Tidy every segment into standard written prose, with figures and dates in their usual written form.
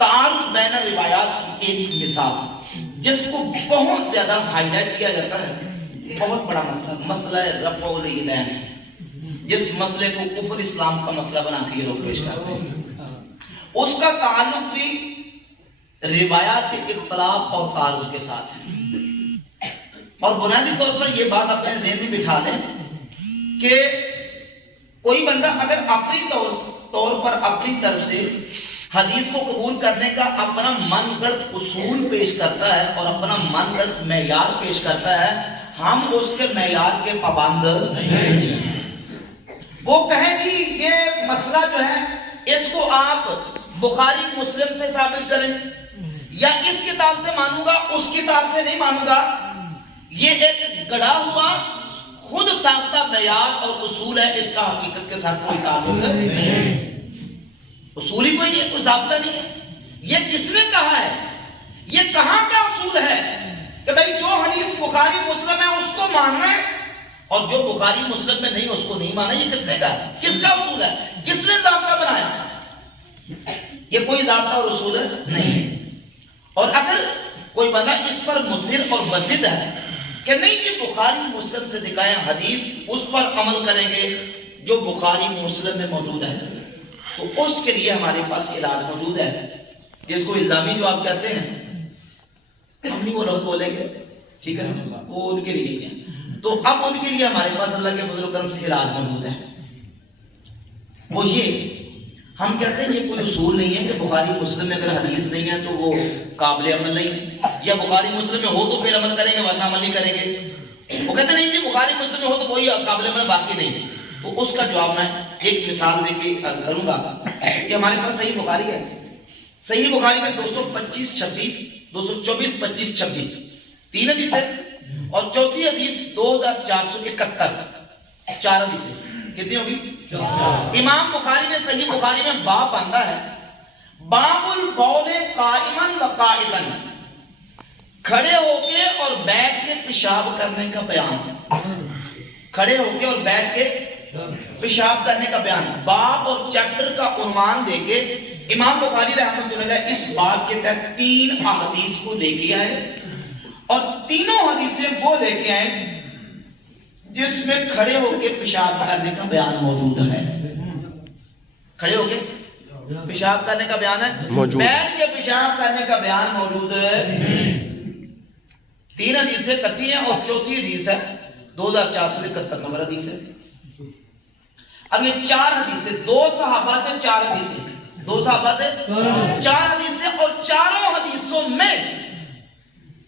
تعارف بین روایات کی ایک مثال جس کو بہت زیادہ ہائی لائٹ کیا جاتا ہے، بہت بڑا مسئلہ رفع الیدین، جس مسئلے کو کفر اسلام کا مسئلہ بنا کے یہ لوگ پیش کرتے ہیں، اس کا تعلق بھی روایات کے اختلاف اور تعارض کے ساتھ ہے۔ اور بنیادی طور پر یہ بات اپنے ذہن میں بٹھا لیں کہ کوئی بندہ اگر اپنی طور پر اپنی طرف سے حدیث کو قبول کرنے کا اپنا من گھڑت اصول پیش کرتا ہے اور اپنا من گھڑت معیار پیش کرتا ہے، ہم اس کے معیار کے پابند نہیں۔ وہ کہیں گی یہ مسئلہ جو ہے اس کو آپ بخاری مسلم سے ثابت کریں، یا اس کتاب سے مانوں گا اس کتاب سے نہیں مانوں گا، یہ ایک گڑھا ہوا خود ساختہ معیار اور اصول ہے، اس کا حقیقت کے ساتھ کوئی تعلق نہیں، اصول ہی کوئی نہیں ہے، کوئی ضابطہ نہیں ہے۔ یہ کس نے کہا ہے؟ یہ کہاں کا اصول ہے کہ بھئی جو حدیث بخاری مسلم ہے اس کو ماننا ہے اور جو بخاری مسلم میں نہیں اس کو نہیں ماننا؟ یہ کس نے کہا؟ کس کا اصول ہے؟ کس نے ضابطہ بنایا؟ یہ کوئی ضابطہ اور اصول نہیں ہے۔ اور اگر کوئی بندہ اس پر مصر اور بضد ہے کہ نہیں کہ بخاری مسلم سے دکھائیں حدیث اس پر عمل کریں گے جو بخاری مسلم میں موجود ہے، تو اس کے لیے ہمارے پاس علاج موجود ہے جس کو الزامی جواب کہتے ہیں۔ ہم نہیں وہ لفظ بولیں گے، ٹھیک ہے، وہ ان کے لیے ہے۔ تو اب ان کے لیے ہمارے پاس اللہ کے فضل و کرم سے علاج موجود ہے۔ وہ یہ ہم کہتے ہیں یہ کوئی اصول نہیں ہے کہ بخاری مسلم میں اگر حدیث نہیں ہے تو وہ قابل عمل نہیں ہے، یا بخاری مسلم میں ہو تو پھر عمل کریں گے ورنہ عمل نہیں کریں گے۔ وہ کہتے نہیں جی بخاری مسلم میں ہو تو کوئی قابل عمل باقی نہیں ہے۔ تو اس کا جواب میں ایک مثال دے کے عرض کروں گا کہ ہمارے پاس صحیح بخاری ہے، صحیح بخاری میں 225-26 224-25-26 تین حدیث ہے، اور چوتھی حدیث 2471 چار حدیثیں کتنی ہوگی؟ امام بخاری نے صحیح بخاری میں باب باندھا ہے، باب البول قائما و قاعدا، کھڑے ہو کے اور بیٹھ کے پیشاب کرنے کا بیان، کھڑے ہو کے اور بیٹھ کے پیشاب کرنے کا بیان۔ باب اور چیپٹر کا عنوان دے کے امام بخاری رحمۃ اللہ علیہ اس باب کے تحت 3 احادیث کو لے کے آئے، اور تینوں حدیثیں وہ لے کے آئے جس میں کھڑے ہو کے پیشاب کرنے کا بیان موجود ہے۔ کھڑے ہو کے پیشاب کرنے کا بیان ہے، بیٹھ کے پیشاب کرنے کا بیان موجود ہے۔ 3 حدیثیں کٹھی ہیں اور چوتھی حدیث ہے 2471 نمبر حدیث ہے۔ اب یہ 4 حدیثیں، 2 صحابہ سے 4 حدیثیں، 2 صحابہ سے 4 حدیثیں، اور چاروں حدیثوں میں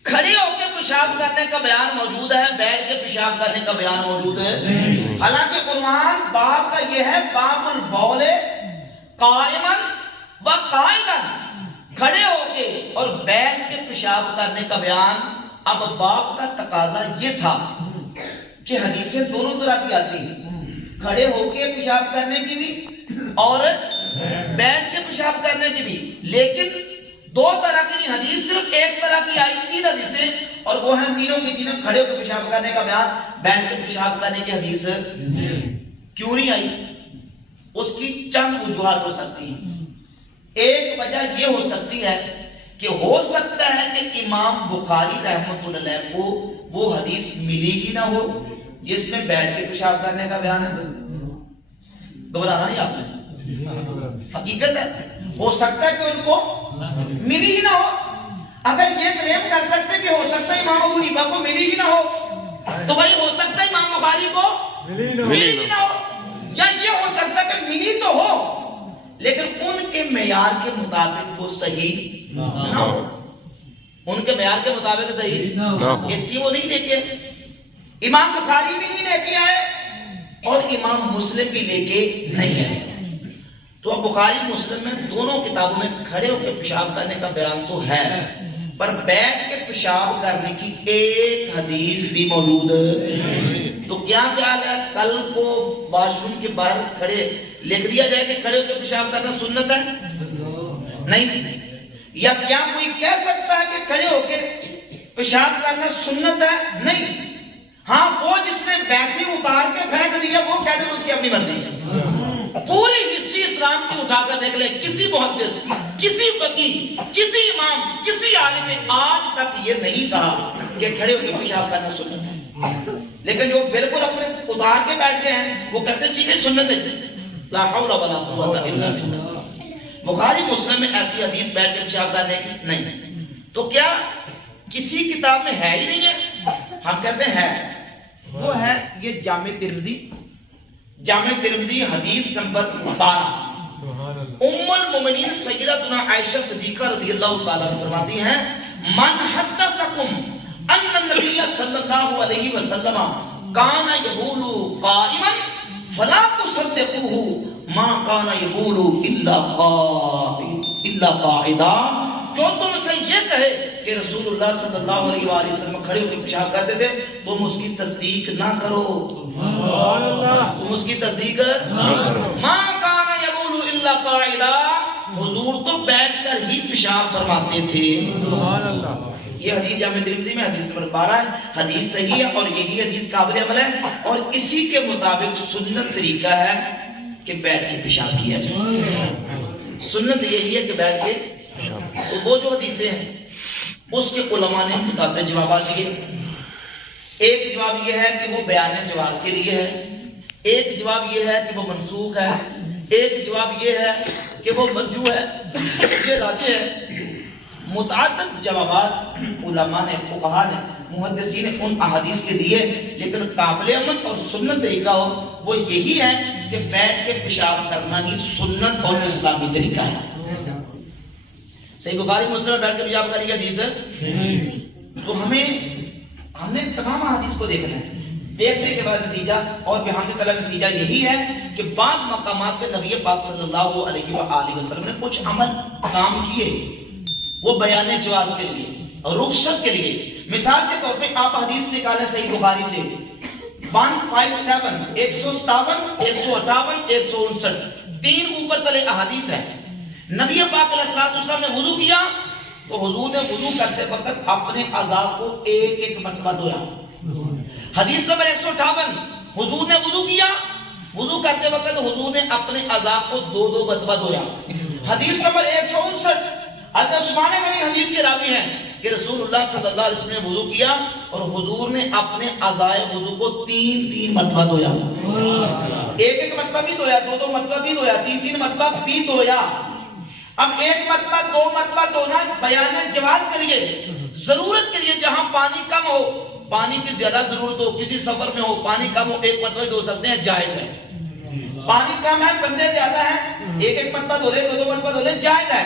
کھڑے ہو کے پیشاب کرنے کا بیان موجود ہے، بیٹھ کے پیشاب کرنے کا بیان موجود ہے۔ حالانکہ عنوان باب کا یہ ہے باب البول قائما و قاعدا، کھڑے ہو کے اور بیٹھ کے پیشاب کرنے کا بیان۔ اب باب کا تقاضا یہ تھا کہ حدیثیں دونوں طرح کی آتی ہیں، کھڑے ہو کے پیشاب کرنے کی بھی اور بیٹھ کے پیشاب کرنے کی بھی، لیکن 2 طرح کی حدیث صرف ایک طرح کی آئی 3 حدیثیں، اور وہ ہیں تینوں کی تینوں کھڑے ہو کے پیشاب کرنے کا بیان، بیٹھ کے پیشاب کرنے کی حدیث کیوں نہیں آئی؟ اس کی چند وجوہات ہو سکتی ہیں۔ ایک وجہ یہ ہو سکتی ہے کہ ہو سکتا ہے کہ امام بخاری رحمۃ اللہ علیہ کو وہ حدیث ملی ہی نہ ہو جس میں بیٹھ کے پیشاب کرنے کا بیان ہے۔ گھبرانا نہیں آپ نے، حقیقت ہے، ہو سکتا ہے کہ ان کو ملی ہی نہ ہو۔ اگر یہ کلیم کر سکتے کہ ہو سکتا ہے امام ابو حنیفہ کو ملی ہی نہ ہو، تو بھائی ہو سکتا ہے امام بخاری کو ملی ہی نہ ہو، یا یہ ہو سکتا ہے کہ ملی تو ہو لیکن ان کے معیار کے مطابق وہ صحیح نہ ہو، ان کے معیار کے مطابق صحیح نہ ہو، اس لیے وہ نہیں لے کے امام بخاری بھی نہیں لے کے آئے اور امام مسلم بھی لے کے نہیں آئے۔ تو اب بخاری مسلم میں دونوں کتابوں میں کھڑے ہو کے پیشاب کرنے کا بیان تو ہے، پر بیٹھ کے پیشاب کرنے کی ایک حدیث بھی موجود ہے۔ تو کیا خیال ہے کل کو واش روم کے باہر کھڑے لکھ دیا جائے کہ کھڑے ہو کے پیشاب کرنا سنت ہے؟ نہیں۔ یا کیا کوئی کہہ سکتا ہے کہ کھڑے ہو کے پیشاب کرنا سنت ہے؟ نہیں۔ ہاں وہ جس نے ویسے اتار کے پھینک دیا وہ کہہ دے اس کی اپنی مرضی ہے۔ پوری ہسٹری اسلام کی اٹھا کر دیکھ لیں، کسی محدث کسی فقیہ کسی امام کسی عالم نے آج تک یہ نہیں کہا کہ کھڑے ہو کے پیشاب کرنا سنت ہے، لیکن جو بالکل اپنے اتار کے بیٹھ گئے ہیں وہ کہتے ہیں چیزیں سنت ہے، لا حول ولا قوت الا باللہ۔ بخاری مسلم میں ایسی حدیث بیٹھ کے پیشاب کرنے کی نہیں، تو کیا کسی کتاب میں ہے ہی نہیں ہے؟ ہم کہتے ہیں وہ ہے یہ جامع ترمذی حدیث نمبر 12۔ ام المومنین سیدتنا عائشہ صدیقہ رضی اللہ تعالیٰ عنہ فرماتی ہیں من حدثکم ان النبی صلی اللہ علیہ وسلم کان یبول قائما فلا تصدقوه ما کان یبول الا قاعدا۔ جو تم سے یہ کہے کہ رسول اللہ صلی اللہ علیہ وآلہ وسلم کھڑے ہو کے پیشاب کرتے تھے تم اس کی تصدیق نہ کرو، تم اس کی تصدیق نہ کرو۔ ما کان یبول الا قاعدا، حضور تو بیٹھ کر ہی پیشاب فرماتے تھے۔ یہ حدیث جامع ترمذی میں حدیث نمبر 12 ہے، حدیث صحیح ہے اور یہی حدیث قابل عمل ہے، اور اسی کے مطابق سنت طریقہ ہے کہ بیٹھ کے پیشاب کیا جائے۔ سنت یہی ہے کہ بیٹھ کے، تو وہ جو حدیثیں ہیں اس کے علماء نے متعدد جوابات دیے۔ ایک جواب یہ ہے کہ وہ بیان جواز کے لیے ہے، ایک جواب یہ ہے کہ وہ منسوخ ہے، ایک جواب یہ ہے کہ وہ مرجوح ہے، یہ راجح ہے۔ متعدد جوابات علماء نے، فقہاء نے، محدثین نے ان احادیث کے دیے، لیکن قابل عمل اور سنت طریقہ ہو وہ یہی ہے کہ بیٹھ کے پیشاب کرنا ہی سنت اور اسلامی طریقہ ہے۔ صحیح بخاری مسلم میں بیٹھ کے پیشاب کا یہ حدیث ہے، تو ہم نے تمام احادیث کو دیکھنا ہے، دیکھنے کے بعد نتیجہ اور بیان کے طلب نتیجہ یہی ہے کہ بعض مقامات پہ نبی پاک صلی اللہ علیہ وآلہ وسلم نے کچھ عمل کام کیے وہ بیان جواز کے لیے اور رخصت کے لیے۔ مثال کے طور پہ آپ حدیث نکالیں صحیح بخاری سے 157 157 158 159 تین اوپر تلے احادیث ہیں۔ نبی پاک علیہ السلام نے وضو کیا تو حضور نے وضو کرتے وقت اپنے اعضاء کو ایک ایک مرتبہ دھویا۔ حدیث نمبر 158 حضور نے وضو کیا، وضو کرتے وقت حضور نے اپنے اعضاء کو دو دو مرتبہ دھویا۔ حدیث نمبر 159 حضرت عثمان غنی حدیث کے راوی ہیں کہ رسول اللہ صلی اللہ علیہ وسلم نے وضو کیا اور حضور نے اپنے اعضاء وضو کو تین تین مرتبہ دھویا، ایک ایک مرتبہ بھی دھویا، دو دو مرتبہ بھی دھویا، تین تین مرتبہ بھی دھویا۔ اب ایک مرتبہ دو مرتبہ دھونا بیان جواز کے لیے، ضرورت کے لیے جہاں پانی کم ہو، پانی کی زیادہ ضرورت ہو، کسی سفر میں ہو، پانی کم ہو، ایک مرتبہ دھو سکتے ہیں، جائز ہے۔ پانی کم ہے، بندے زیادہ ہیں، ایک ایک مرتبہ دھو لے، دو دو مرتبہ دھو لے، جائز ہے۔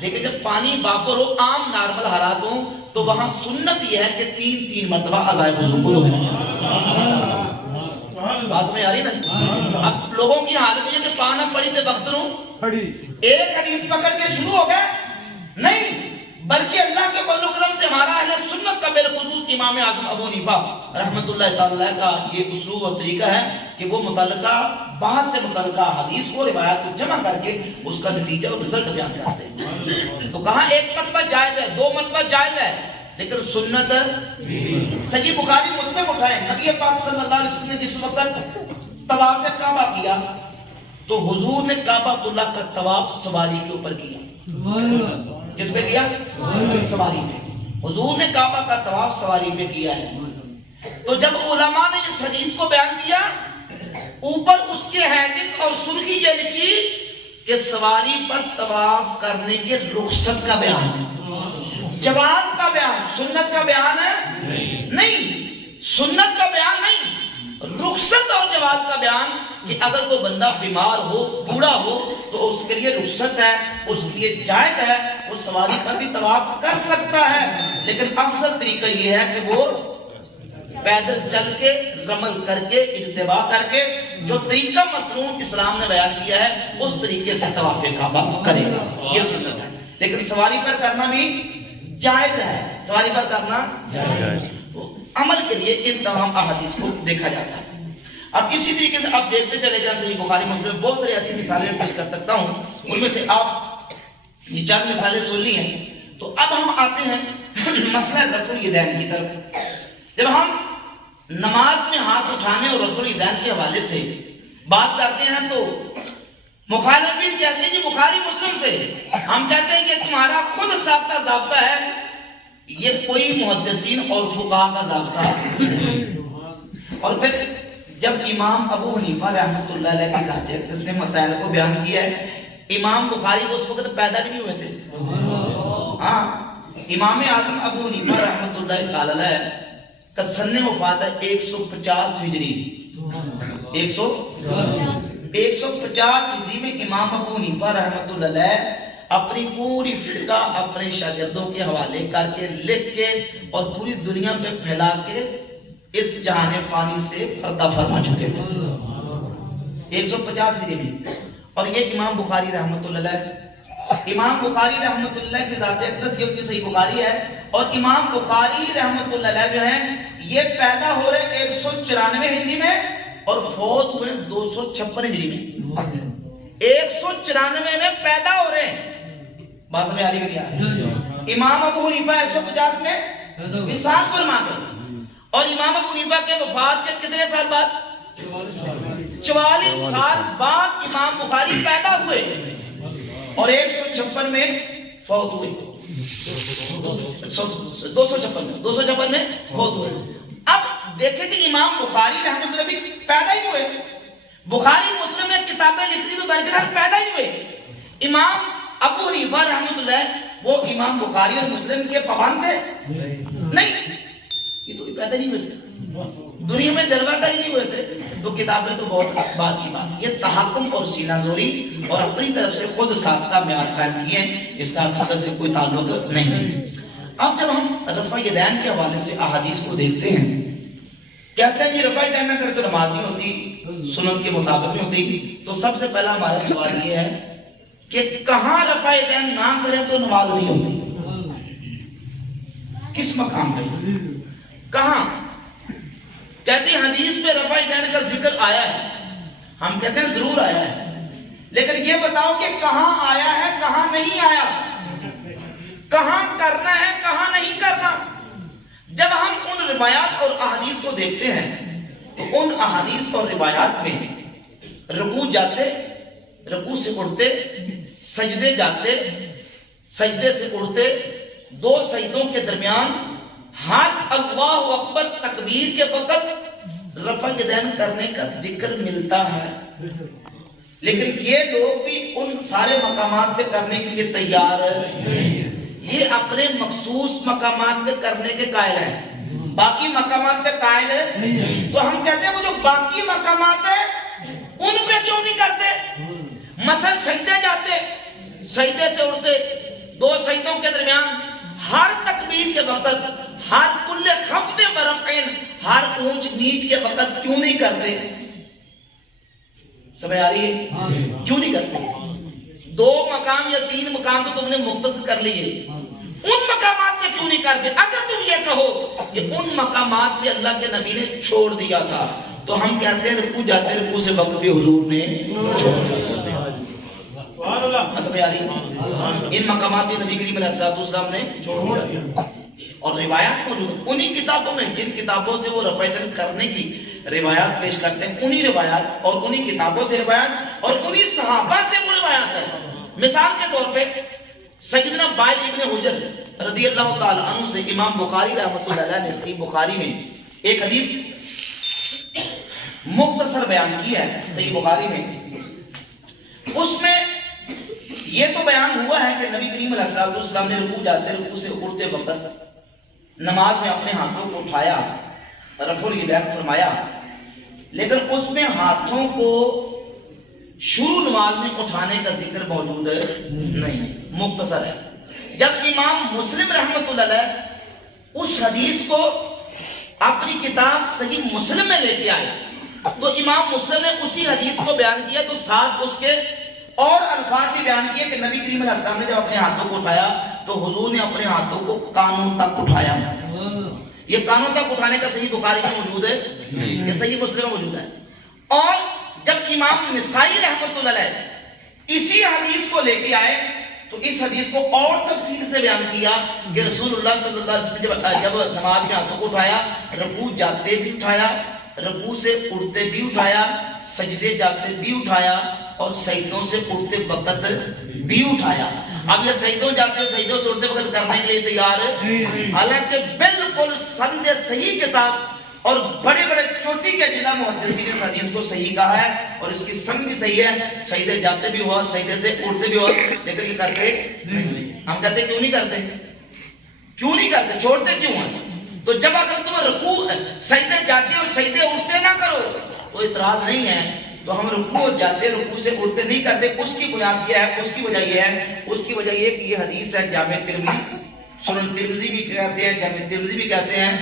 لیکن جب پانی وافر ہو، عام نارمل حالات ہوں، تو وہاں سنت یہ ہے کہ تین تین مرتبہ اعضاء وضو کو دھونا چاہیے۔ بات میں آ رہی نا؟ اب لوگوں کی حالت یہ کہ پانا پڑی تے وقت نو ایک حدیث پکڑ کے شروع ہو گئے، نہیں، بلکہ اللہ کے فضل و کرم سے ہمارا اہل سنت کا بالخصوص امام اعظم ابو حنیفہ رحمۃ اللہ تعالی کا یہ اسلوب اور طریقہ ہے کہ وہ متعلقہ بحث سے متعلقہ حدیث کو، روایات کو جمع کر کے اس کا نتیجہ اور رزلٹ بیان کرتے ہیں۔ تو کہاں ایک مرتبہ جائز ہے، دو مرتبہ جائز ہے، لیکن سنت صحیح بخاری مسلم اٹھائے، نبی پاک صلی اللہ علیہ وسلم نے جس وقت طواف کعبہ کیا تو حضور نے کعبہ عبداللہ کا طواف سواری کے اوپر کیا۔ کس پہ کیا؟ سواری پہ۔ حضور نے کعبہ کا طواف سواری پہ کیا ہے۔ تو جب علماء نے اس حدیث کو بیان کیا، اوپر اس کے ہیڈنگ اور سرخی یہ لکھی کہ سواری پر طواف کرنے کے رخصت کا بیان ہے، جواز کا بیان، سنت کا بیان ہے نہیں، سنت کا بیان نہیں، رخصت اور جواز کا بیان کہ اگر کوئی بندہ بیمار ہو، بوڑھا ہو تو اس کے لیے رخصت ہے، اس کے لیے جائز ہے، وہ سواری پر بھی طواف کر سکتا ہے، لیکن افضل طریقہ یہ ہے کہ وہ پیدل چل کے، رمل کر کے، اتباع کر کے، جو طریقہ مسنون اسلام نے بیان کیا ہے اس طریقے سے طواف کعبہ کرے گا، یہ سنت ہے۔ لیکن سواری پر کرنا بھی جائز ہے، سواری پر کرنا جائز، عمل کے لیے ان تمام احادیث کو دیکھا جاتا ہے۔ اب اسی طریقے سے آپ دیکھتے چلے جائیں، صحیح بخاری مسلم بہت ساری ایسی مثالیں پیش کر سکتا ہوں، ان میں سے آپ یہ چند مثالیں سن لی ہیں۔ تو اب ہم آتے ہیں مسئلہ رفع الیدین کی طرف۔ جب ہم نماز میں ہاتھ اٹھانے اور رفع الیدین کے حوالے سے بات کرتے ہیں تو مخالفین کہتے ہیں کہ بخاری مسلم سے ہم کہتے ہیں کہ تمہارے ہمارا خود ضابطہ ضابطہ ہے، یہ کوئی محدثین اور فقہاء کا ضابطہ۔ اور پھر جب امام ابو حنیفہ رحمۃ اللہ علیہ کی ذات اقدس نے مسائل کو بیان کیا ہے، امام بخاری تو اس وقت پیدا بھی نہیں ہوئے تھے۔ ہاں، امام اعظم ابو حنیفہ رحمۃ اللہ تعالی علیہ کا سن وفات ہے 150 ہجری، 150 ہجری میں امام ابو حنیفہ رحمۃ اللہ علیہ اپنی پوری فرقہ اپنے شاگردوں کے حوالے کر کے لکھ کے اور پوری دنیا پہ پھیلا کے اس جہان فانی سے پردہ فرما چکے تھے 150 ہجری میں۔ اور یہ امام بخاری رحمۃ اللہ علیہ، امام بخاری رحمۃ اللہ کی ذات اقدس یہ ان کی صحیح بخاری ہے، اور امام بخاری رحمۃ اللہ علیہ جو ہیں یہ پیدا ہو رہے 194 ہجری میں اور فوت ہوئے 256 ہجری میں۔ 194 میں پیدا ہو رہے ہیں، بات سمجھ آ رہی ہے؟ امام ابو حنیفہ 150 میں وصال فرما گئے، اور امام ابو حنیفہ کے وفات کے کتنے سال بعد؟ 44 سال بعد امام بخاری پیدا ہوئے اور 156 میں فوت ہوئے، 256 میں فوت ہوئے۔ اب دیکھیں کہ امام بخاری رحمۃ اللہ بھی پیدا ہی ہوئے، بخاری مسلم نے کتابیں لکھ لی تو درجات پیدا ہی ہوئے۔ امام ابو حنیفہ رحمۃ اللہ وہ امام بخاری اور مسلم کے پابند تھے؟ نہیں، یہ تو پیدا نہیں ہوئے تھے، دنیا میں جلوہ کر ہی نہیں ہوئے تھے، تو کتابیں تو بہت بات کی بات۔ یہ تحکم اور سینہ زوری اور اپنی طرف سے خود ساختہ معیار قائم کیے ہیں، اس کا حقیقت سے کوئی تعلق نہیں ہے۔ اب جب ہم رفع یدین کے حوالے سے احادیث کو دیکھتے ہیں، کہتے ہیں کہ رفع یدین نہ کرے تو نماز نہیں ہوتی، سنت کے مطابق نہیں ہوتی، تو سب سے پہلا ہمارا سوال یہ ہے کہ کہاں رفع یدین نہ کریں تو نماز نہیں ہوتی؟ کس مقام پہ؟ کہاں؟ کہتے ہیں حدیث میں رفع یدین کا ذکر آیا ہے، ہم کہتے ہیں ضرور آیا ہے، لیکن یہ بتاؤ کہ کہاں آیا ہے کہاں نہیں آیا، کہاں کرنا ہے کہاں نہیں کرنا۔ جب ہم ان روایات اور احادیث کو دیکھتے ہیں تو ان احادیث اور روایات میں رکوع جاتے، رکوع سے اٹھتے، سجدے جاتے، سجدے سے اٹھتے، دو سجدوں کے درمیان ہاتھ اللہ اکبر تکبیر کے وقت رفع یدین کرنے کا ذکر ملتا ہے، لیکن یہ لوگ بھی ان سارے مقامات پہ کرنے کے لیے تیار ہیں، یہ اپنے مخصوص مقامات پہ کرنے کے قائل ہیں، باقی مقامات پہ قائل ہیں۔ تو ہم کہتے ہیں وہ جو باقی مقامات ہیں ان پہ کیوں نہیں کرتے؟ مثلا سجدے جاتے، سجدے سے اٹھتے، دو سجدوں کے درمیان ہر تکبیر کے وقت، ہر کل خفض ورفع، ہر اونچ نیچ کے وقت کیوں نہیں کرتے؟ سمجھ آ رہی ہے؟ کیوں نہیں کرتے؟ دو مقام یا تین مقام تو تم نے مختصر کر لیے، ان مقامات پہ کیوں نہیں کرتے؟ اگر تم یہ کہو کہ ان مقامات پہ اللہ کے نبی نے چھوڑ دیا تھا تو ہم کہتے ہیں رکوع جاتے، رکوع سے وقت بھی حضور نے چھوڑ دیا۔ سمجھ آ رہی ہے؟ ان مقامات پہ نبی کریم علیہ السلام نے چھوڑ دیا، اور روایات موجود ہیں انہی کتابوں میں، جن کتابوں سے وہ رفع یدین کرنے کی روایات پیش کرتے ہیں، انہی روایات اور انہی کتابوں سے روایات اور انہی صحابہ سے وہ روایات ہیں۔ مثال کے طور پہ سیدنا وائل ابن حجر رضی اللہ تعالی عنہ سے امام بخاری رحمۃ اللہ علیہ نے صحیح بخاری میں ایک حدیث مختصر بیان کی ہے، صحیح بخاری میں، اس میں یہ تو بیان ہوا ہے کہ نبی کریم علیہ السلام نے رکوع جاتے، رکوع سے اٹھتے وقت نماز میں اپنے ہاتھوں کو اٹھایا، رفع الیدین فرمایا، لیکن اس میں ہاتھوں کو شروع نماز میں اٹھانے کا ذکر موجود نہیں، مختصر ہے۔ جب امام مسلم رحمۃ اللہ علیہ اس حدیث کو اپنی کتاب صحیح مسلم میں لے کے آئے تو امام مسلم نے اسی حدیث کو بیان کیا تو ساتھ اس کے اور الفاظ بھی بیان کیے کہ نبی کریم علیہ السلام نے جب اپنے ہاتھوں کو اٹھایا تو حضور نے اپنے ہاتھوں کو کانوں تک اٹھایا۔ یہ کانوں تک اٹھانے کا صحیح بخاری میں موجود ہے، یہ صحیح مسلم میں موجود ہے۔ اور جب امام نسائی رحمۃ اللہ علیہ اسی حدیث کو لے کے آئے تو اس حدیث کو اور تفصیل سے بیان کیا کہ رسول اللہ صلی اللہ علیہ وسلم جب نماز میں ہاتھوں کو اٹھایا، رکوع جاتے بھی اٹھایا، رکوع سے اٹھتے بھی اٹھایا، سجدے جاتے بھی اٹھایا اور سجدوں سے اٹھتے وقت بھی اٹھایا۔ اب یہ سجدوں جاتے ہیں، سجدوں سے اٹھتے وقت کرنے کے لیے تیار ہے، حالانکہ بالکل سند صحیح کے ساتھ اور بڑے بڑے چوٹی کے جلا محدثین نے حدیث کو صحیح کہا ہے اور اس کی سند بھی صحیح ہے، سجدے جاتے بھی ہو اور سجدے سے اٹھتے بھی ہو، لیکن یہ کرتے ہم کہتے کیوں نہیں کرتے، کیوں نہیں کرتے، چھوڑتے کیوں ہیں؟ تو جب اگر تم رکوع سجدے جاتے اور سجدے اٹھتے نہ کرو تو اعتراض نہیں ہے، تو ہم رکوع جاتے رکوع سے اٹھتے نہیں کرتے، اس کی بنیاد کیا ہے؟ اس کی وجہ یہ ہے، اس کی وجہ یہ کہ یہ حدیث ہے جامع ترمذی، سنن ترمذی بھی کہتے ہیں، جامع ترمذی بھی کہتے ہیں،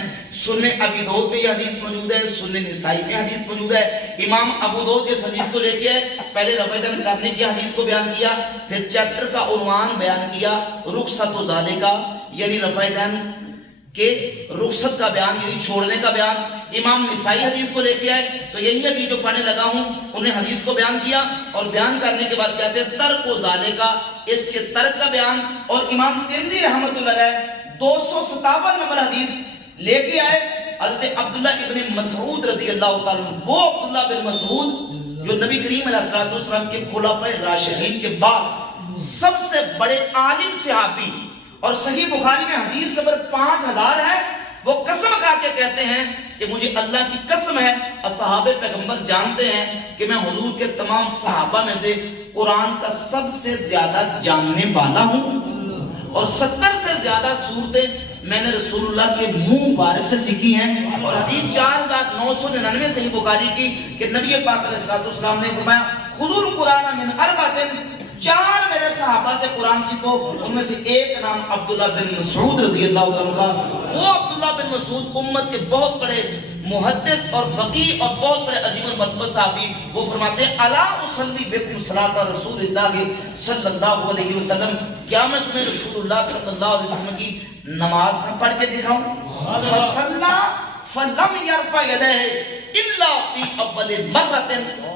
سنن ابی داؤد میں یہ حدیث موجود ہے، سنن نسائی میں حدیث موجود ہے۔ امام ابو داؤد اس حدیث کو لے کے پہلے رفع دن کرنے کی حدیث کو بیان کیا، پھر چیپٹر کا عنوان بیان کیا رخصت ذالک، یعنی رفع دن کہ رخصت کا بیان یعنی چھوڑنے کا بیان۔ امام نسائی حدیث کو لے کے آئے تو یہی حدیث جو پڑھنے لگا ہوں انہیں حدیث کو بیان کیا اور بیان کرنے کے بعد کہتے ہیں ترک و ذالک، اس کے ترک کا بیان۔ اور امام ترمذی رحمۃ اللہ علیہ 257 نمبر حدیث لے کے آئے حضرت عبداللہ ابن مسعود رضی اللہ تعالیٰ عنہ، وہ عبداللہ بن مسعود جو نبی کریم علیہ الصلوۃ والسلام کے خلفائے راشدین کے بعد سب سے بڑے عالم صحابی، اور صحیح بخاری میں حدیث نمبر 5000 ہے، وہ قسم کھا کے کہتے ہیں کہ مجھے اللہ کی قسم ہے، اصحاب پیغمبر جانتے ہیں کہ میں حضور کے تمام صحابہ میں سے قرآن کا سب سے زیادہ جاننے والا ہوں، اور 70 سے زیادہ صورتیں میں نے رسول اللہ کے منہ مبارک سے سیکھی ہیں۔ اور حدیث 4999 صحیح بخاری کی کہ نبی پاک علیہ الصلوۃ والسلام نے فرمایا خذوا القرآن من اربعۃ، 4 میرے صحابہ سے قرآن سیکھو، ان میں سے ایک نام عبداللہ بن مسعود رضی اللہ عنہ کا۔ وہ عبداللہ بن مسعود امت کے بہت بڑے محدث اور فقیہ اور بہت بڑے عظیم المرتبہ صحابی، وہ فرماتے ہیں الا اصلی بکم صلاۃ رسول اللہ صلی اللہ علیہ وسلم، کیا میں تمہیں رسول اللہ صلی اللہ علیہ وسلم کی نماز نہ پڑھ کے دکھاؤں؟ فصلی فلم یرفع یدیہ الا فی اول مرۃ،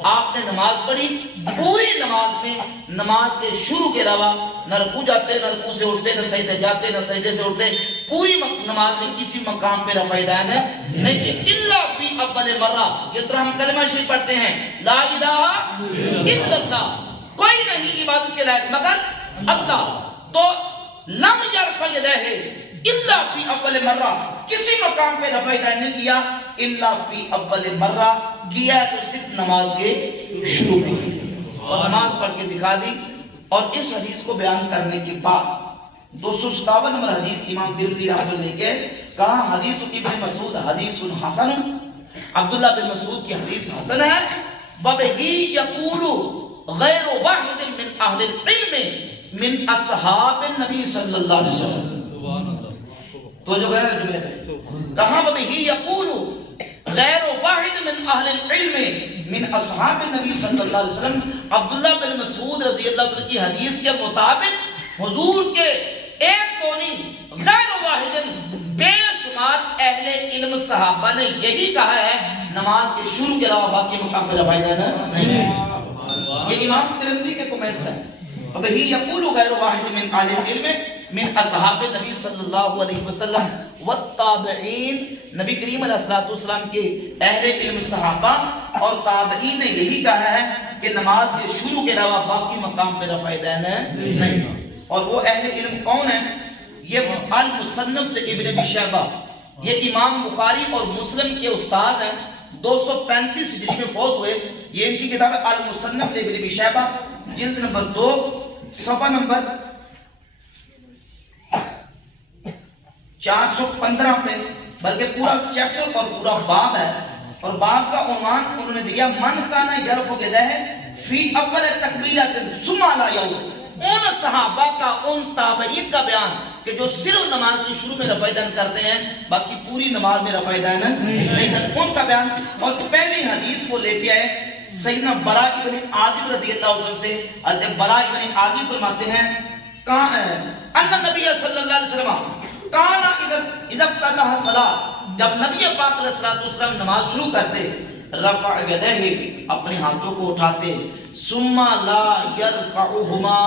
آپ نے نماز پڑھی پوری نماز میں، نماز کے شروع کے علاوہ نہ رکوع جاتے، نہ رکوع سے اٹھتے، نہ سجدے جاتے، نہ سجدے سے اٹھتے، پوری نماز میں کسی مقام پہ رفع یدین نہیں کیا، الا فی اول مرہ، جس طرح ہم کلمہ شریف پڑھتے ہیں لا الہ الا اللہ، کوئی نہیں عبادت کے لائق مگر اللہ، تو لم یرفع یدیہ الا فی اول مرہ، کسی مقام پہ رفع یدین نہیں کیا، الا فی اول مرہ، کیا تو صرف نماز کے شروع میں کیا اور نماز پڑھ کے دکھا دی۔ اور اس حدیث کو بیان کرنے کے بعد 257 نمبر حدیث امام ترمذی رحمۃ اللہ علیہ کے کہا حدیث ابن مسعود حدیث حسن، عبداللہ بن مسعود کی حدیث حسن ہے، وبہ یقول غیر واحد من اہل العلم من اصحاب النبی صلی اللہ علیہ وسلم، تو جو غیر جملے پہ کہاں وبہ یقول غیر واحد من اہل العلم من اصحاب النبی صلی اللہ علیہ وسلم، عبداللہ بن مسعود رضی اللہ عنہ کی حدیث کے مطابق حضور کے ایک دو نہیں غیر واحد بے شمار اہل علم صحابہ نے یہی کہا ہے نماز کے شروع کے علاوہ باقی مقام پہ رفع یدین نہیں ہے۔ یہ امام ترمذی کے کمنٹس ہیں، وبہ یقول غیر واحد من اہل العلم من اصحاب نبی صلی اللہ علیہ وسلم والتابعین، نبی کریم علیہ الصلوۃ والسلام کے اہل علم صحابہ اور تابعین نے یہی کہا ہے کہ نماز کے شروع کے علاوہ باقی مقام پہ رفع یدین نہیں۔ اور وہ اہل علم کون ہیں؟ یہ المصنف ابن ابی شیبہ، یہ امام بخاری اور مسلم کے استاد ہیں، 235 ہجری میں فوت ہوئے، یہ ان کی کتاب ہے المصنف ابن ابی شیبہ، جلد نمبر 2 صفحہ نمبر 415 پہ، بلکہ پورا چیپٹر اور پورا باب ہے، اور باب کا عنوان انہوں نے دیا من کانا یرفع یدیہ فی اول تکبیرۃ ثم لا یعود، ان صحابہ کا ان تابعین کا بیان کہ جو صرف نماز کے شروع میں رفع یدین کرتے ہیں باقی پوری نماز میں رفع یدین نہیں کرتے، ان کا بیان۔ اور پہلی حدیث کو لے کے آئے سیدنا براء ابن عازب رضی اللہ عنہ سے، حضرت براء ابن عازب فرماتے ہیں ان نبی صلی اللہ علیہ وسلم کانا اذا افتتح الصلاۃ، جب نبی پاک علیہ الصلوۃ والسلام نماز شروع کرتے رفع یدیہ، اپنے ہاتھوں کو اٹھاتے، ثم لا یرفعہما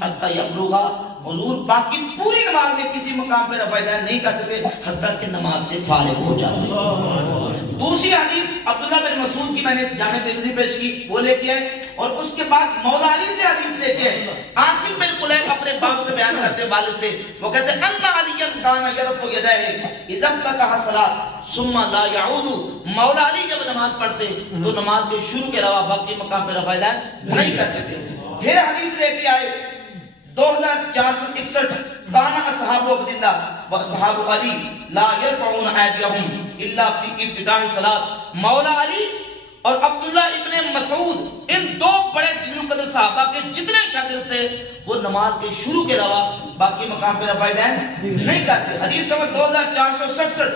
حتی یفرغ، حضور باقی پوری نماز میں کسی مقام پہ رفع یدین نہیں کرتے تھے حتیٰ کہ نماز سے فارغ ہو جاتے۔ دوسری حدیث عبداللہ بن مسعود کی میں نے جامع ترمذی پیش کی، وہ لے کے آئے، اور اس کے بعد مولا علی سے حدیث لے کے آئے۔ عاصم بن قلیب اپنے باپ سے بیان کرتے والد سے، وہ کہتے ہیں ان علی کان یرفع یدیہ اذا افتتح الصلاۃ ثم لا يعود۔ مولا علی جب نماز پڑھتے تو نماز کے شروع کے علاوہ باقی مقام پہ رفع یدین نہیں کرتے تھے۔ پھر حدیث لے کے آئے 2461 کان اصحاب عبداللہ و اصحاب علی لا يرفعون ایدیہم الا فی افتتاح الصلاۃ۔ مولا علی اور عبداللہ ابن مسعود، ان دو بڑے جلیل قدر صحابہ کے جتنے شاگرد تھے، وہ نماز کے شروع کے علاوہ باقی مقام پہ رفع یدین نہیں کرتے۔ حدیث نمبر 2467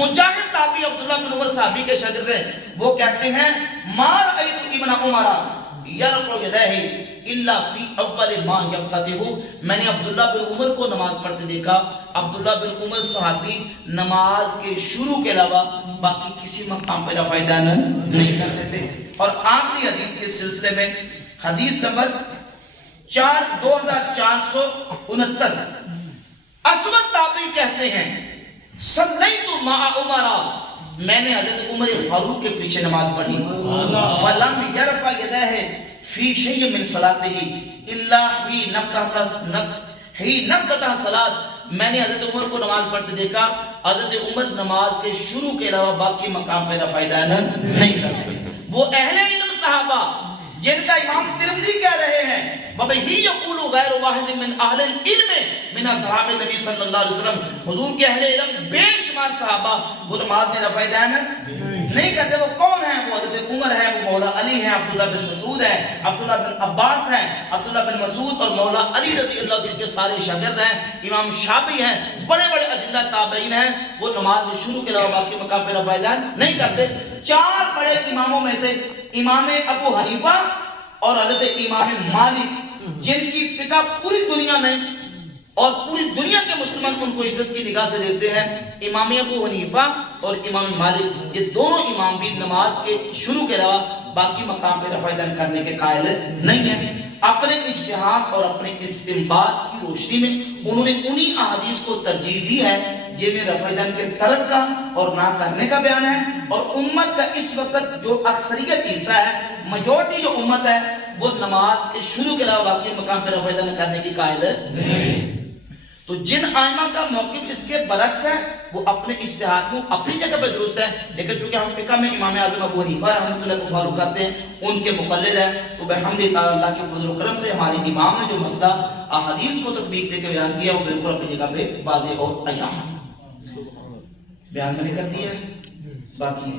مجاہد تابعی عبداللہ بن عمر صحابی کے شاگرد ہیں، وہ کہتے ہیں ما رأیت ابن عمر یرفع یدیہ الا فی اول ما یفتتح۔ میں نے عبداللہ بن عمر کو نماز پڑھتے دیکھا، عبداللہ بن عمر صحابی نماز کے شروع کے علاوہ باقی کسی مقام پہ رفع یدین نہیں کرتے تھے۔ اور آخری حدیث کے سلسلے میں حدیث نمبر 2469 اسود تابعی کہتے ہیں صلیت مع عمر، میں نے حضرت عمر فاروق کے پیچھے نماز پڑھی، فلم یرفع یدیہ فی شیء من صلاتہ الا ہی نقطہ صلاۃ۔ میں نے حضرت عمر کو نماز پڑھتے دیکھا، حضرت عمر نماز کے شروع کے علاوہ باقی مقام پہ رفع یدین نہیں کرتے۔ وہ اہل علم صحابہ جن کا امام ترمذی کہہ رہے ہیں وَبِهِ يَقُولُ غَيْرُ وَاحِدٍ مِّنْ أَهْلِ الْعِلْمِ مِنْ أَصْحَابِ النَّبِي صلی اللہ علیہ وسلم، حضور کے اہل علم بے شمار صحابہ وہ نماز میں رفع یدین نہیں کرتے۔ وہ کون ہیں؟ وہ حضرت عمر ہے، وہ مولا علی ہیں، عبداللہ بن مسعود ہے، عبداللہ بن عباس ہیں، عبداللہ بن مسعود اور مولا علی رضی اللہ عنہ کے سارے شاگرد ہیں، امام شافعی ہیں، بڑے بڑے اجلہ تابعین ہیں، وہ نماز میں شروع کے علاوہ باقی مقام پہ رفع یدین نہیں کرتے۔ چار بڑے اماموں میں سے امام ابو حنیفہ اور حضرت امام مالک، جن کی فقہ پوری دنیا میں اور پوری دنیا کے مسلمان ان کو عزت کی نگاہ سے دیکھتے ہیں، امام ابو حنیفہ اور امام مالک، یہ دونوں امام بھی نماز کے شروع کے علاوہ باقی مقام پہ رفع یدین کرنے کے قائل نہیں ہیں۔ اپنے اجتہاد اور اپنے استنباط کی روشنی میں انہوں نے انہی احادیث کو ترجیح دی ہے جن میں رفع یدین کے ترک کا اور نہ کرنے کا بیان ہے، اور امت کا اس وقت جو اکثریت حصہ ہے، میجورٹی جو امت ہے، وہ نماز کے شروع کے علاوہ باقی مقام پہ رفع یدین کرنے کی قائل ہے۔ تو جن ائمہ کا موقف اس کے برعکس ہے وہ اپنے اجتہاد کو اپنی جگہ پہ درست ہے، لیکن چونکہ ہم فقہ میں امام اعظم ابو حنیفہ رحمۃ اللہ کو فالو کرتے ہیں، ان کے مقلد ہیں، تو بحمد تعالی اللہ کے فضل و کرم سے ہمارے امام نے جو مسئلہ احادیث کو تطبیق دے کے بیان کیا وہ بالکل اپنی جگہ پہ واضح اور عیاں بیان میں نے کر دیا ہے، باقی ہے